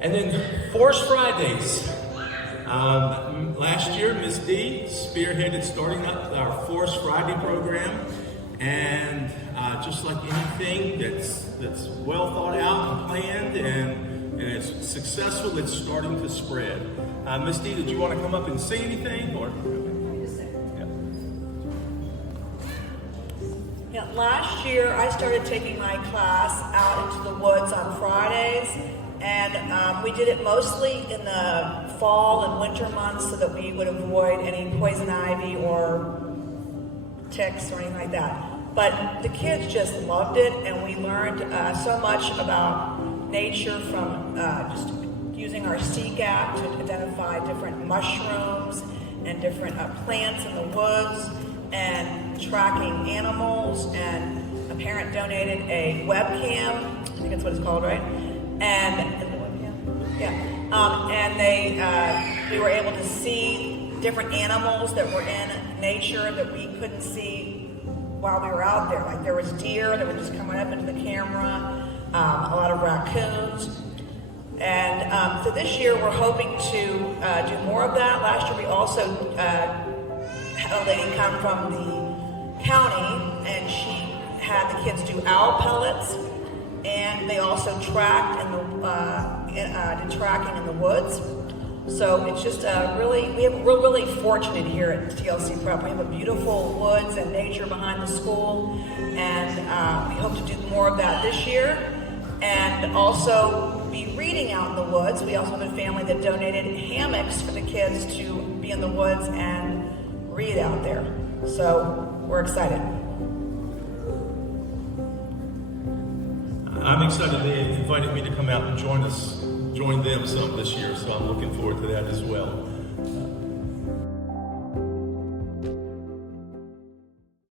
And then Forest Fridays. Last year, Ms. D spearheaded starting up our Forest Friday program. And just like anything that's well thought out and planned and it's successful, it's starting to spread. Ms. D, did you want to come up and say anything? Or? Yeah, last year I started taking my class out into the woods on Fridays, and we did it mostly in the fall and winter months so that we would avoid any poison ivy or ticks or anything like that. But the kids just loved it, and we learned so much about nature from just using our CGAP to identify different mushrooms and different plants in the woods, and tracking animals. And a parent donated a webcam, I think that's what it's called, right? And we were able to see different animals that were in nature that we couldn't see while we were out there. Like there was deer that were just coming up into the camera, a lot of raccoons. And so this year we're hoping to do more of that. Last year we also had a lady come from the county, and she had the kids do owl pellets, and they also tracked in did tracking in the woods. So it's just we're really fortunate here at TLC Prep. We have a beautiful woods and nature behind the school, and we hope to do more of that this year, and also be reading out in the woods. We also have a family that donated hammocks for the kids to be in the woods and read out there. So we're excited. I'm excited they invited me to come out and join them some this year, so I'm looking forward to that as well.